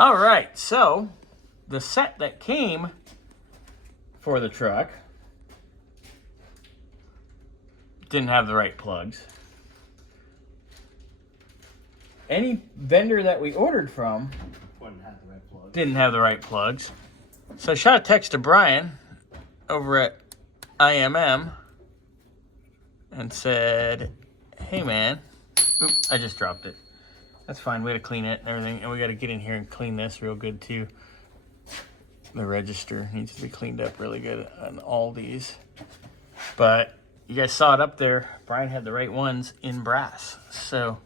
All right, so the set that came for the truck didn't have the right plugs. Any vendor that we ordered from didn't have the right plugs. So I shot a text to Brian over at IMM and said, hey man, oops, I just dropped it. That's fine, we gotta clean it and everything, and we gotta get in here and clean this real good too. The register needs to be cleaned up really good on all these. But you guys saw it up there, Brian had the right ones in brass. So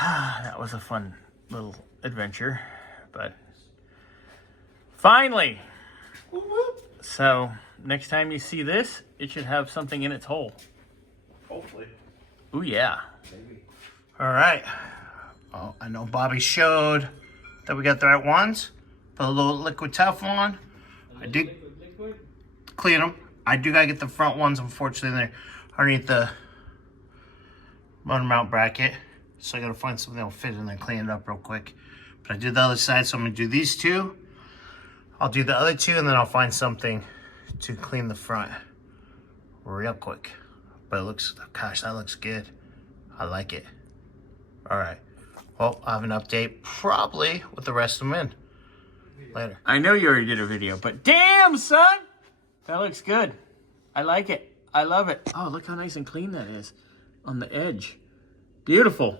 that was a fun little adventure, but finally. So next time you see this, it should have something in its hole. Hopefully. Ooh yeah. Maybe. All right. Oh, I know Bobby showed that we got the right ones. Put a little liquid Teflon. I do clean them. I do gotta get the front ones. Unfortunately, they're underneath the motor mount bracket, so I gotta find something that'll fit in there, clean it up real quick. But I did the other side, so I'm gonna do these two. I'll do the other two, and then I'll find something to clean the front real quick. But it looks, gosh, that looks good. I like it. All right. Well, I'll have an update probably with the rest of them in later. I know you already did a video, but damn, son, that looks good. I like it. I love it. Oh, look how nice and clean that is on the edge. Beautiful.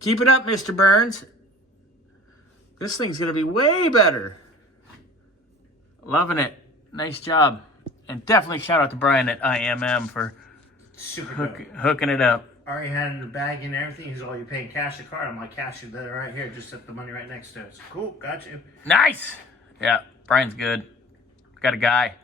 Keep it up, Mr. Burns. This thing's gonna be way better. Loving it. Nice job. And definitely shout out to Brian at IMM for hooking it up. Already had it in the bag and everything. He's all, you paying cash or card? I'm like, cash is there right here. Just set the money right next to it. So, cool, got you. Nice. Yeah, Brian's good. Got a guy.